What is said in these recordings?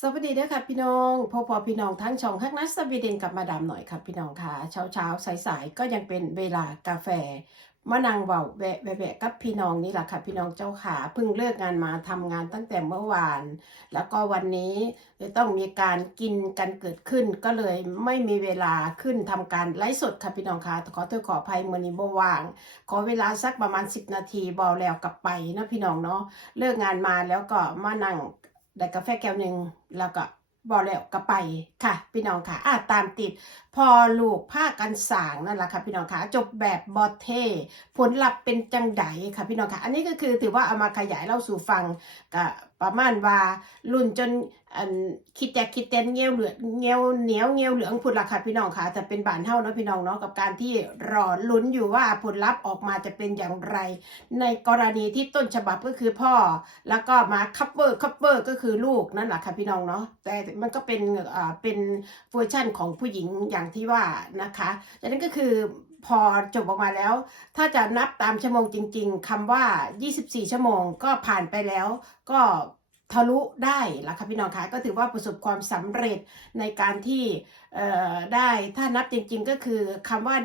สวัสดีเด้อค่ะพี่น้องพอพอพี่น้องทั้งช่องฮักนัสสวีเดนกับมาดามหน่อยครับพี่น้องค่ะ เช้าเช้าสายสายๆก็ยังเป็นเวลากาแฟมานั่งเบาแวะแวะแวะกับพี่น้องนี่แหละค่ะ พี่น้องเจ้าขาเพิ่งเลิกงานมาทำงานตั้งแต่เมื่อวาน แล้วก็วันนี้จะต้องมีการกินกันเกิดขึ้น ก็เลยไม่มีเวลาขึ้นทำการไลฟ์สดค่ะพี่น้องค่ะขอโทษขออภัยมือนี้บ่ว่าง ขอเวลาสักประมาณ 10 นาทีบอแล้วกลับไปนะพี่น้องเนาะเลิกงานมาแล้วก็มานั่ง ได้กาแฟแก้วหนึ่งแล้วก็บอกแล้วก็ไปค่ะ พี่น้องค่ะอะตามติด พอลูกผ้ากันสางนั่นแหละค่ะ พี่น้องค่ะจบแบบบอเท ผลลัพธ์เป็นจังไดค่ะ พี่น้องค่ะ อันนี้ก็คือถือว่าเอามาขยายเล่าสู่ฟังกับประมาณว่ารุ่นจนคิดแต่คิดเต้นเงี้ยวเหลืองเงี้ยวเหนียวเงี้ยวเหลืองพุ่นละค่ะพี่น้องค่ะจะเป็นบานเท่าเนาะพี่น้องเนาะกับการที่รอลุ้นอยู่ว่าผลลัพธ์ออกมาจะเป็นอย่างไร ในกรณีที่ต้นฉบับก็คือพ่อ แล้วก็มาคัพเวอร์คัพเวอร์ก็คือลูกนั่นแหละค่ะพี่น้องเนาะแต่มันก็เป็นอ่าเป็นเวอร์ชั่นของผู้หญิงอย่างที่ว่านะคะดังนั้นก็คือ พอจบออกมาแล้ว ถ้าจะนับตามชั่วโมงจริง ๆคำว่า 24 ชั่วโมงก็ผ่านไปแล้ว ก็ ทะลุได้ละค่ะพี่น้องคะก็ถือว่าประสบความสำเร็จในการที่เอ่อได้ถ้านับจริงๆก็คือคำว่า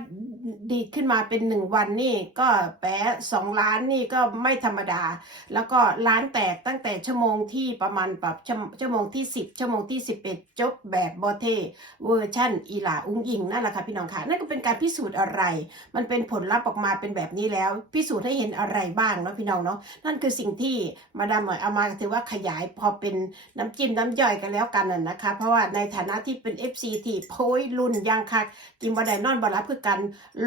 ดีขึ้นมาเป็นหนึ่งวันนี่ก็แปะสองล้านนี่ก็ไม่ธรรมดา แล้วก็ร้านแตกตั้งแต่ชั่วโมงที่ประมาณแบบชั่วโมงที่ 10 ชั่วโมงที่ 11 จบแบบบอเทเวอร์ชั่นอีหลาอุ้งอิงนั่นแหละค่ะพี่น้องค่ะนั่นก็เป็นการพิสูจน์อะไร มันเป็นผลลัพธ์ออกมาเป็นแบบนี้แล้ว พิสูจน์ให้เห็นอะไรบ้างเนาะพี่น้องเนาะนั่นคือสิ่งที่มาดามหน่อยเอามาถือว่าขยายพอเป็นน้ำจิ้มน้ำย่อยกันแล้วกันน่ะนะคะ เพราะว่าในฐานะที่เป็น FC ที่โพยลุนยังคักกินบอดนอนบอรับคือกัน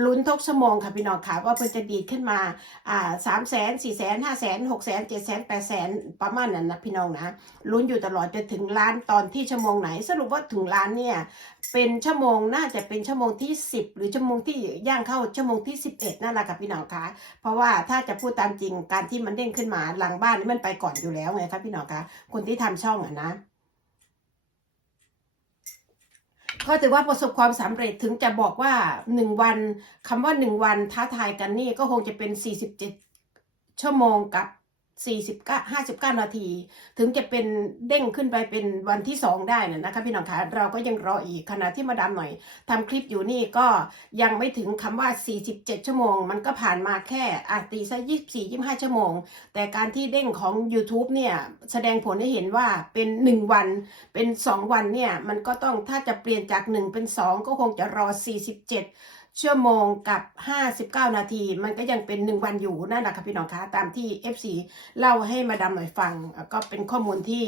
ลุ้นทุกชั่วโมงค่ะพี่น้องค่ะว่าเพิ่นจะดีดขึ้นมาอ่าสามแสนสี่แสนห้าแสนหกแสนเจ็ดแสนแปดแสนประมาณนั้นนะพี่น้องนะลุ้นอยู่ตลอดจะถึงล้านตอนที่ชั่วโมงไหน สรุปว่าถึงล้านเนี่ย เป็นชั่วโมงน่าจะเป็นชั่วโมงที่ 10 หรือชั่วโมงที่ย่างเข้าชั่วโมงที่ 11นั่นแหละค่ะพี่น้องคะเพราะว่าถ้าจะพูดตามจริงการที่มันเด้งขึ้นมาหลังบ้านนี่มันไปก่อนอยู่แล้วไงครับพี่น้องคะคนที่ทำช่องอะนะก็ถือว่าประสบความสำเร็จถึงจะบอกว่าหนึ่งวันคำว่าหนึ่งวันท้าทายกันนี่ก็คงจะเป็น 47 ชั่วโมงกับ 49 59นาที ถึงจะเป็นเด้งขึ้นไปเป็นวันที่2ได้นะนะคะพี่น้องคะเราก็ยังรออีกขณะที่มาดามหน่อยทำคลิปอยู่นี่ก็ยังไม่ถึงคำว่า47ชั่วโมง มันก็ผ่านมาแค่อาตีซะ24 25ชั่วโมง แต่การที่เด้งของ YouTube เนี่ยแสดงผลให้เห็นว่าเป็น1วันเป็น2วันเนี่ยมันก็ต้องถ้าจะเปลี่ยนจาก1เป็น2ก็คงจะรอ47 ชั่วโมงกับ 59 นาที มันก็ยังเป็น 1 วันอยู่นั่นแหละค่ะพี่น้องคะตามที่ FC เล่าให้มาดามหน่อยฟัง ก็เป็นข้อมูลที่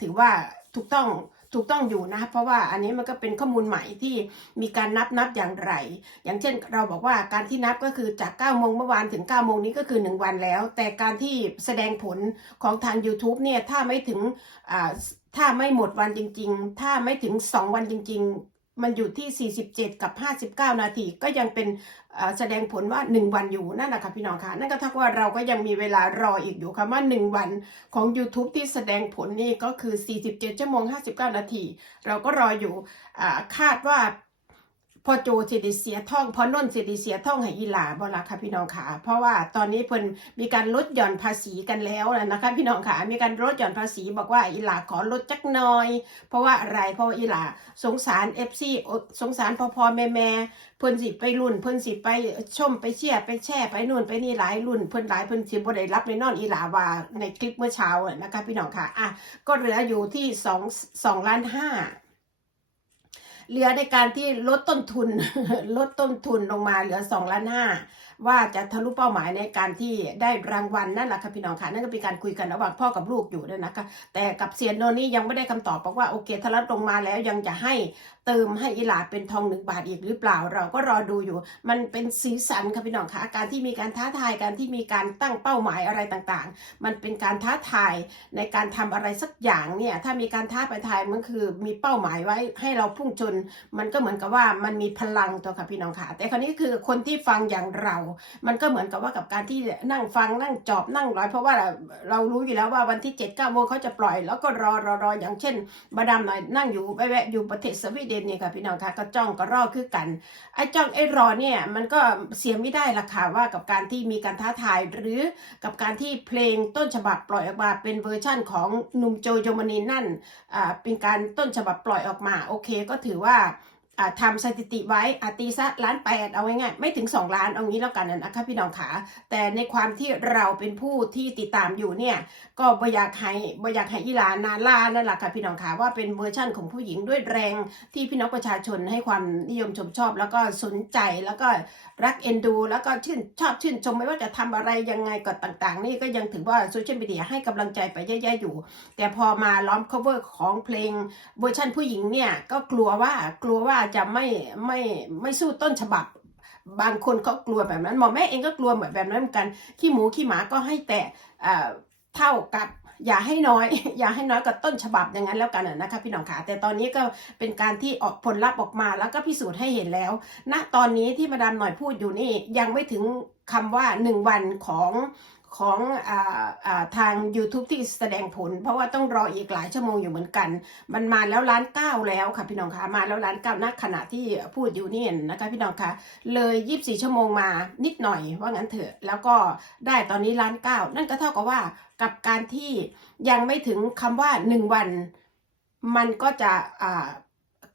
ถือว่าถูกต้องถูกต้องอยู่นะเพราะว่าอันนี้มันก็เป็นข้อมูลใหม่ที่มีการนับนับอย่างไร อย่างเช่นเราบอกว่าการที่นับก็คือจาก9โมงเมื่อวานถึง9โมงนี้ก็คือ 1 วันแล้ว แต่การที่แสดงผลของทาง YouTube เนี่ยถ้าไม่ถึงอ่าถ้าไม่หมดวันจริง ๆ ถ้าไม่ถึง 2 วันจริง ๆ มันอยู่ที่ 47 กับ 59 นาที ก็ยังเป็นแสดงผลว่า 1 วันอยู่นั่นแหละค่ะพี่น้องค่ะ นั่นก็เท่ากับว่าเราก็ยังมีเวลารออีกอยู่ค่ะว่า 1 วันของ YouTube ที่แสดงผลนี่ก็คือ 47 ชั่วโมง 59 นาที เราก็รออยู่คาดว่า พอโจสิไดิเสียท่องพอนนสิไดิเสียท่องให้อีหลาบ่ละค่ะพี่น้องค่ะเพราะว่าตอนนี้เพิ่นมีการลดหย่อนภาษีกันแล้วนะคะพี่น้องค่ะมีการลดหย่อนภาษีบอกว่าอีหลาขอลดจักหน่อย เพราะว่าอะไรเพราะว่าอีหลาสงสาร FC สงสารพ่อพ่อแม่แม่เพิ่นสิไปรุ่นเพิ่นสิไปชมไปเชียร์ไปแช่ไปนู่นไปนี่หลายรุ่นเพิ่นหลายเพิ่นสิบ่ได้รับในนอนอีหลาว่าในคลิปเมื่อเช้านะคะพี่น้องค่ะอะก็เหลืออยู่ที่2 2ล้านห้า เหลือในการที่ลดต้นทุน ลดต้นทุนลงมาเหลือสองล้านห้าว่าจะทะลุเป้าหมายในการที่ได้รางวัลนั่นแหละค่ะพี่น้องค่ะนั่นก็เป็นการคุยกันระหว่างพ่อกับลูกอยู่ด้วยนะคะแต่กับเซียนโนนี่ยังไม่ได้คำตอบบอกว่าโอเคถ้าลดลงมาแล้วยังจะให้ เติมให้อีหลาเป็นทองหนึ่งบาทอีกหรือเปล่า เราก็รอดูอยู่ มันเป็นสีสันค่ะพี่น้องค่ะการที่มีการท้าทายการที่มีการตั้งเป้าหมายอะไรต่างๆ มันเป็นการท้าทายในการทำอะไรสักอย่างเนี่ยถ้ามีการท้าไปทายมันคือมีเป้าหมายไว้ให้เราพุ่งชนมันก็เหมือนกับว่ามันมีพลังตัวค่ะพี่น้องค่ะแต่คราวนี้คือคนที่ฟังอย่างเรา มันก็เหมือนกับว่ากับการที่นั่งฟังนั่งจอบนั่งร้อยเพราะว่าเรารู้อยู่แล้วว่าวันที่7จ็ดเก้าโมงเขาจะปล่อย แล้วก็รอรอรออย่างเช่นมาดามหน่อยนั่งอยู่แวะอยู่ประเทศสวีเดนเนี่ยค่ะพี่น้องคะก็จ้องก็รอคือกันไอ้จ้องไอ้รอเนี่ยมันก็เสียไม่ได้ละค่ะว่ากับการที่มีการท้าทายหรือกับการที่เพลงต้นฉบับปล่อยออกมาเป็นเวอร์ชั่นของหนุ่มโจโยมานีนั่นอ่าเป็นการต้นฉบับปล่อยออกมาโอเคก็ถือว่า ทำสถิติไว้อาตีซะล้านแปดเอาง่ายๆไม่ถึง 2 ล้านเอางี้แล้วกันนะคะพี่น้องขาแต่ในความที่เราเป็นผู้ที่ติดตามอยู่เนี่ยก็บอยากให้บอยากให้อีลานนาลานั่นแหละค่ะพี่น้องขาว่าเป็นเวอร์ชั่นของผู้หญิงด้วยแรงที่พี่น้องประชาชนให้ความนิยมชมชอบ แล้วก็สนใจแล้วก็รักเอ็นดู แล้วก็ชื่นชอบชื่นชมไม่ว่าจะทำอะไรยังไงก็ต่างๆ นี่ก็ยังถือว่าโซเชียลมีเดียให้กำลังใจไปเยอะๆอยู่ แต่พอมาล้อม cover ของเพลงเวอร์ชันผู้หญิงเนี่ยก็กลัวว่ากลัวว่าจะไม่ไม่ไม่สู้ต้นฉบับบางคนเขากลัวแบบนั้นหมอแม่เองก็กลัวแบบแบบนั้นเหมือนกันขี้หมูขี้หมาก็ให้แต่เอ่อเท่ากับอย่าให้น้อย อย่าให้น้อยกับต้นฉบับอย่างนั้นแล้วกันนะคะพี่น้องขาแต่ตอนนี้ก็เป็นการที่ออกผลลัพธ์ออกมาแล้วก็พิสูจน์ให้เห็นแล้วณตอนนี้ที่มาดามหน่อยพูดอยู่นี่ยังไม่ถึงคำว่าหนึ่งวันของ ของออาทาง YouTube ที่แสดงผล เพราะว่าต้องรออีกหลายชั่วโมงอยู่เหมือนกัน มันมาแล้วล้านเก้าแล้วค่ะพี่น้องคะมาแล้วล้านเก้าณขณะที่พูดอยู่นี่นะคะพี่น้องคะเลยยีิบสี่ชั่วโมงมานิดหน่อยว่างั้นเถอะ แล้วก็ได้ตอนนี้ล้านเก้านั่นก็เท่ากับว่ากับการที่ยังไม่ถึงคำว่าหนึ่งวัน มันก็จะ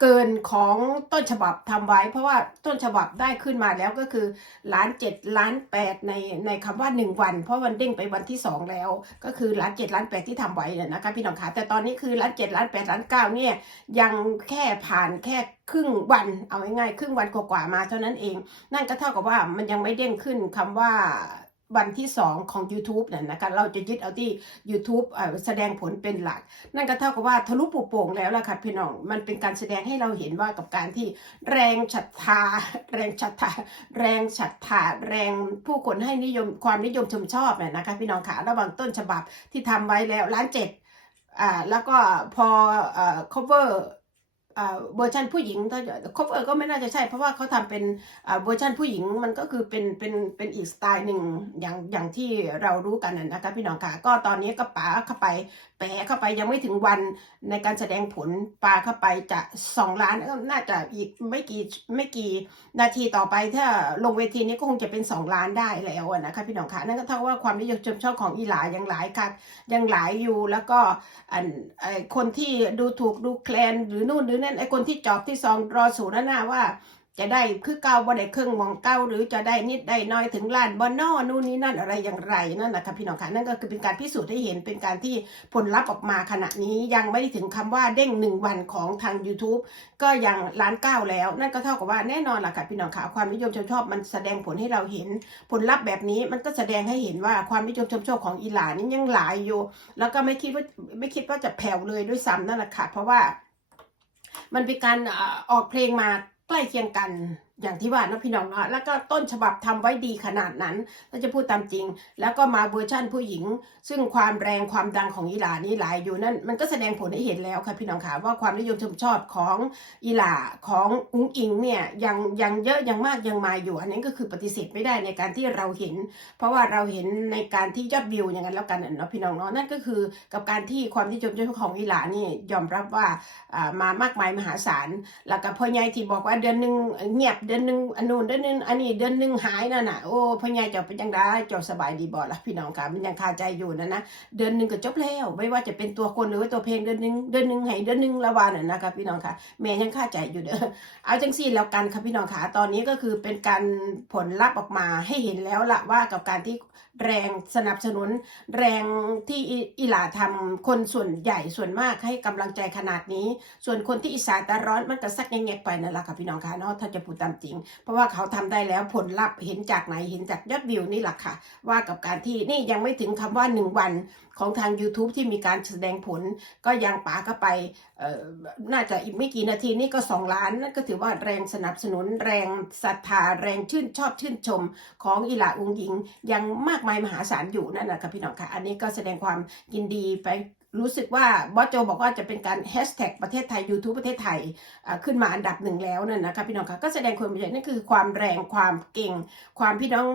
เกินของต้นฉบับทำไว้ เพราะว่าต้นฉบับได้ขึ้นมาแล้วก็คือล้านเจ็ดล้านแปดในในคำว่าหนึ่งวัน เพราะวันเด้งไปวันที่สองแล้ว ก็คือล้านเจ็ดล้านแปดที่ทำไว้เนี่ยนะคะพี่น้องขาแต่ตอนนี้คือล้านเจ็ดล้านแปดล้านเก้าเนี่ยยังแค่ผ่านแค่ครึ่งวันเอาง่ายๆครึ่งวันกว่าๆมาเท่านั้นเอง นั่นก็เท่ากับว่ามันยังไม่เด้งขึ้นคำว่า วันที่ 2 ของ YouTube เนี่ยนะคะเราจะยึดเอาที่ YouTube แสดงผลเป็นหลัก นั่นก็เท่ากับว่าทะลุปุโป่งแล้วล่ะค่ะพี่น้องมันเป็นการแสดงให้เราเห็นว่ากับการที่แรงศรัทธา แรงศรัทธา แรงศรัทธา แรงผู้คนให้นิยมความนิยมชมชอบเนี่ยนะคะพี่น้องค่ะระหว่างต้นฉบับที่ทำไว้แล้วล้านเจ็ดอ่าแล้วก็พอเอ่อ cover เวอร์ชันผู้หญิงถ้าคบเออก็ไม่น่าจะใช่ เพราะว่าเขาทำเป็นเวอร์ชันผู้หญิงมันก็คือเป็นเป็นเป็นอีกสไตล์หนึ่งอย่างอย่างที่เรารู้กันนะคะพี่น้องค่ะก็ตอนนี้ก็ป๋าเข้าไปแปะเข้าไปยังไม่ถึงวันในการแสดงผลปาเข้าไปจะสองล้านก็น่าจะอีกไม่กี่ไม่กี่นาทีต่อไปถ้าลงเวทีนี้ก็คงจะเป็นสองล้านได้แล้วอะนะคะพี่น้องค่ะนั่นก็เท่ากับว่าความนิยมชมชอบของอีหลายังหลายค่ะยังหลายอยู่แล้วก็คนที่ดูถูกดูแคลนหรือนู่นหรือนั่นไอคนที่จอบที่ซองรอสูนั่นน่ะว่า จะได้คือเก่าบ่ได้เครื่องมองเก้าหรือจะได้นิดได้น้อยถึงล้านบ่นอนู่นนี่นั่นอะไรอย่างไรนั่นนะค่ะพี่น้องค่ะนั่นก็คือเป็นการพิสูจน์ให้เห็นเป็นการที่ผลลัพธ์ออกมาขณะนี้ยังไม่ได้ถึงคำว่าเด้งหนึ่งวันของทาง YouTube ก็ยังล้านเก้าแล้ว นั่นก็เท่ากับว่าแน่นอนล่ะค่ะพี่น้องค่ะความนิยมชมชอบมันแสดงผลให้เราเห็นผลลัพธ์แบบนี้มันก็แสดงให้เห็นว่าความนิยมชมชอบของอีหลานนี่ยังหลายอยู่ แล้วก็ไม่คิดว่าไม่คิดว่าจะแผ่วเลยด้วยซ้ำนั่นแหละค่ะเพราะว่า มันเป็นการออกเพลงมาใกล้เคียงกัน อย่างที่ว่านะพี่น้องเนาะแล้วก็ต้นฉบับทำไว้ดีขนาดนั้นถ้าจะพูดตามจริง แล้วก็มาเวอร์ชั่นผู้หญิง ซึ่งความแรงความดังของอีหลานี่หลายอยู่นั่นมันก็แสดงผลให้เห็นแล้วค่ะพี่น้องค่ะว่าความนิยมชมชอบของอีหลาของอุ้งอิงเนี่ยยังยังเยอะยังมากยังมาอยู่ อันนี้ก็คือปฏิเสธไม่ได้ในการที่เราเห็น เพราะว่าเราเห็นในการที่ยอดวิวอย่างนั้นแล้วกันนะเนาะพี่น้องเนาะนั่นก็คือกับการที่ความนิยมชมชอบของอีหลานี่ยอมรับว่าอ่ามามากมายมหาศาลแล้วก็พ่อใหญ่ที่บอกว่าเดือนหนึ่งเงียบเดือนหนึ่งอันนู้นเดือนหนึ่งอันนี้เดือนหนึ่งหายนั่นน่ะโอ้พ่อใหญ่เจ้าเป็นยังไงเจ้าสบายดีบ่ล่ะพี่น้องค่ะมันยังคาใจอยู่นะนะเดือนหนึ่งก็จบแล้ว ไม่ว่าจะเป็นตัวคนหรือว่าตัวเพลงเดือนหนึ่งเดือนหนึ่งให้เดือนหนึ่งละวันน่ะนะคะพี่น้องค่ะแม่ยังคาใจอยู่เด้อเอาจังสี่แล้วกันค่ะพี่น้องค่ะตอนนี้ก็คือเป็นการผลลัพธ์ออกมาให้เห็นแล้วล่ะว่ากับการที่แรงสนับสนุนแรงที่อิหลาทำคนส่วนใหญ่ส่วนมากให้กำลังใจขนาดนี้ ส่วนคนที่อีสานตาร้อนมันก็สักแงกๆไปนั่นแหละค่ะพี่น้องค่ะเนาะถ้าจะพูดตามจริง เพราะว่าเขาทำได้แล้วผลลัพธ์เห็นจากไหนเห็นจากยอดวิวนี่แหละค่ะ ว่ากับการที่นี่ยังไม่ถึงคำว่าหนึ่งวันของทาง YouTube ที่มีการแสดงผล ก็ยังป๋าก็ไปน่าจะอีกไม่กี่นาทีนี่ก็ 2 ล้านนั่นก็ถือว่าแรงสนับสนุนแรงศรัทธาแรงชื่นชอบชื่นชมของอิหลาอุงยิง ยังมากมายมหาศาลอยู่นั่นนะครับพี่น้องค่ะ อันนี้ก็แสดงความยินดีไปรู้สึกว่าบอสโจบอกว่าจะเป็นการแฮชแท็กประเทศไทย YouTube ประเทศไทยขึ้นมาอันดับหนึ่งแล้วนั่นนะครับพี่น้องค่ะก็แสดงความเป็นใหญ่นั่นคือความแรงความเก่ง ความพี่น้อง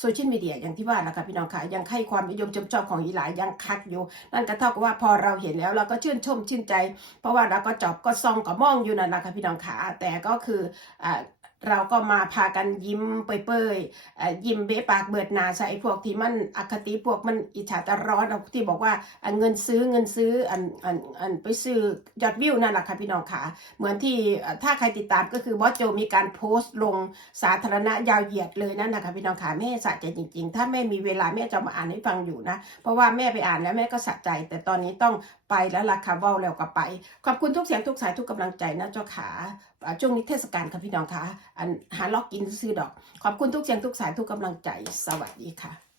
โซเชียลมีเดียอย่างที่ว่านะคะพี่น้องค่ะยังให้ความนิยมจมจอบของอีหลายยังคักอยู่ นั่นก็เท่ากับว่าพอเราเห็นแล้วเราก็ชื่นชมชื่นใจ เพราะว่าเราก็จอบก็ซองก็มองอยู่นั่นนะคะพี่น้องขาแต่ก็คืออ เราก็มาพากันยิ้มเปยๆเอ่อยิ้มเบะปากเบิดหนาใส่พวกที่มันอคติพวกมันอิจฉาตะร้อนเอาที่บอกว่าเงินซื้อเงินซื้ออันอันอันไปซื้อยอดวิวนั่นแหละค่ะพี่น้องขาเหมือนที่ถ้าใครติดตามก็คือบอสโจมีการโพสต์ลงสาธารณะยาวเหยียดเลยนั่นนะคะพี่น้องขาแม่สะใจจริง ๆ ถ้าแม่มีเวลาแม่จะมาอ่านให้ฟังอยู่นะ เพราะว่าแม่ไปอ่านแล้วแม่ก็สะใจ แต่ตอนนี้ต้องไปแล้วล่ะค่ะว่าแล้วก็ไป ขอบคุณทุกเสียงทุกสายทุกกำลังใจนะเจ้าขา ช่วงนี้เทศกาลค่ะพี่น้องคะอันหาล็อกกินซื้อดอก ขอบคุณทุกเสียงทุกสายทุกกำลังใจสวัสดีค่ะ